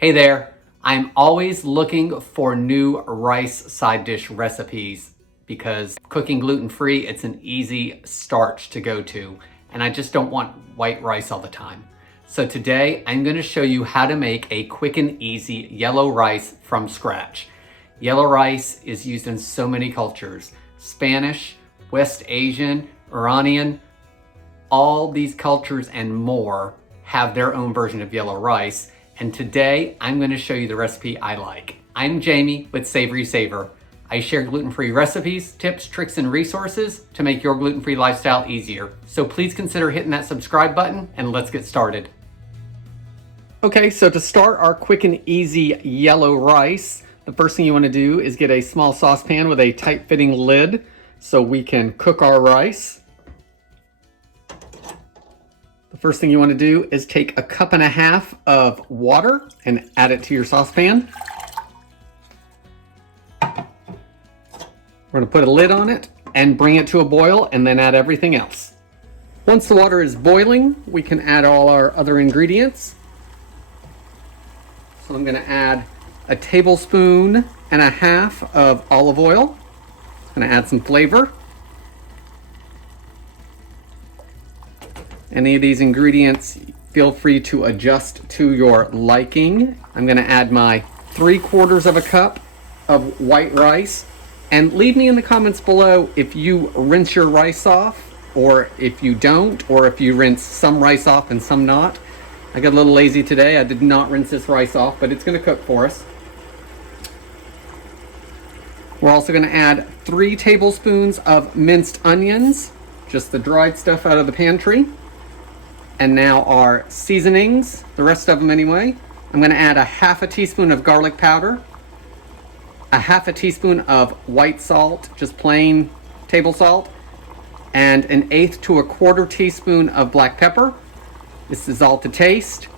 Hey there, I'm always looking for new rice side dish recipes because cooking gluten-free, it's an easy starch to go to, and I just don't want white rice all the time. So today I'm going to show you how to make a quick and easy yellow rice from scratch. Yellow rice is used in so many cultures: Spanish, West Asian, Iranian. All these cultures and more have their own version of yellow rice. And today I'm going to show you the recipe I like. I'm Jamie with SavorySaver. I share gluten-free recipes, tips, tricks, and resources to make your gluten-free lifestyle easier. So please consider hitting that subscribe button and let's get started. Okay, so to start our quick and easy yellow rice, the first thing you want to do is get a small saucepan with a tight-fitting lid so we can cook our rice. The first thing you want to do is take 1.5 cups of water and add it to your saucepan. We're going to put a lid on it and bring it to a boil and then add everything else. Once the water is boiling, we can add all our other ingredients. So I'm going to add 1.5 tablespoons of olive oil. I'm going to add some flavor. Any of these ingredients, feel free to adjust to your liking. I'm going to add my 3/4 cup of white rice. And leave me in the comments below if you rinse your rice off, or if you don't, or if you rinse some rice off and some not. I got a little lazy today. I did not rinse this rice off, but it's going to cook for us. We're also going to add 3 tablespoons of minced onions, just the dried stuff out of the pantry. And now our seasonings, the rest of them anyway. I'm going to add 1/2 teaspoon of garlic powder, 1/2 teaspoon of white salt, just plain table salt, and 1/8 to 1/4 teaspoon of black pepper. This is all to taste.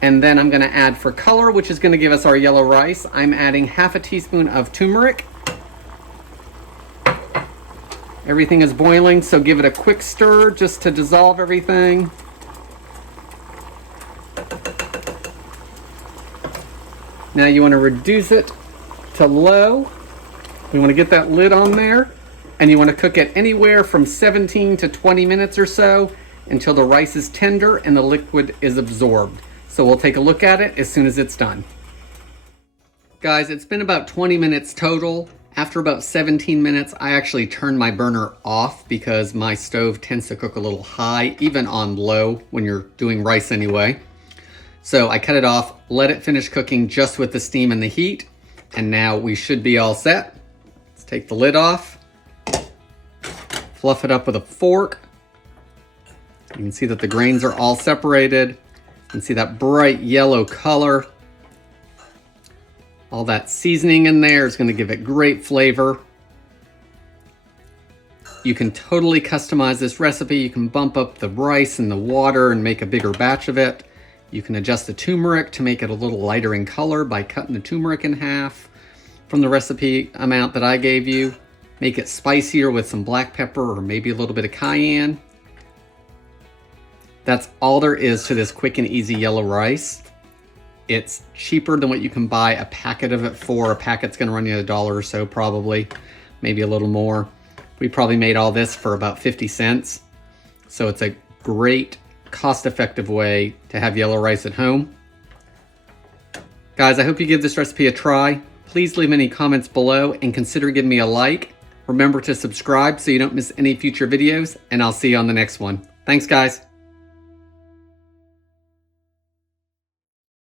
And then I'm going to add, for color, which is going to give us our yellow rice, I'm adding 1/2 teaspoon of turmeric. Everything is boiling, so give it a quick stir just to dissolve everything. Now you want to reduce it to low. We want to get that lid on there, and you want to cook it anywhere from 17 to 20 minutes or so until the rice is tender and the liquid is absorbed. So we'll take a look at it as soon as it's done. Guys, it's been about 20 minutes total. After about 17 minutes, I actually turned my burner off because my stove tends to cook a little high, even on low when you're doing rice anyway. So I cut it off, let it finish cooking just with the steam and the heat, and now we should be all set. Let's take the lid off, fluff it up with a fork. You can see that the grains are all separated. You can see that bright yellow color. All that seasoning in there is going to give it great flavor. You can totally customize this recipe. You can bump up the rice and the water and make a bigger batch of it. You can adjust the turmeric to make it a little lighter in color by cutting the turmeric in half from the recipe amount that I gave you. Make it spicier with some black pepper or maybe a little bit of cayenne. That's all there is to this quick and easy yellow rice. It's cheaper than what you can buy a packet of it for. A packet's going to run you $1 or so probably, maybe a little more. We probably made all this for about 50 cents. So it's a great cost-effective way to have yellow rice at home. Guys, I hope you give this recipe a try. Please leave any comments below and consider giving me a like. Remember to subscribe so you don't miss any future videos, and I'll see you on the next one. Thanks, guys.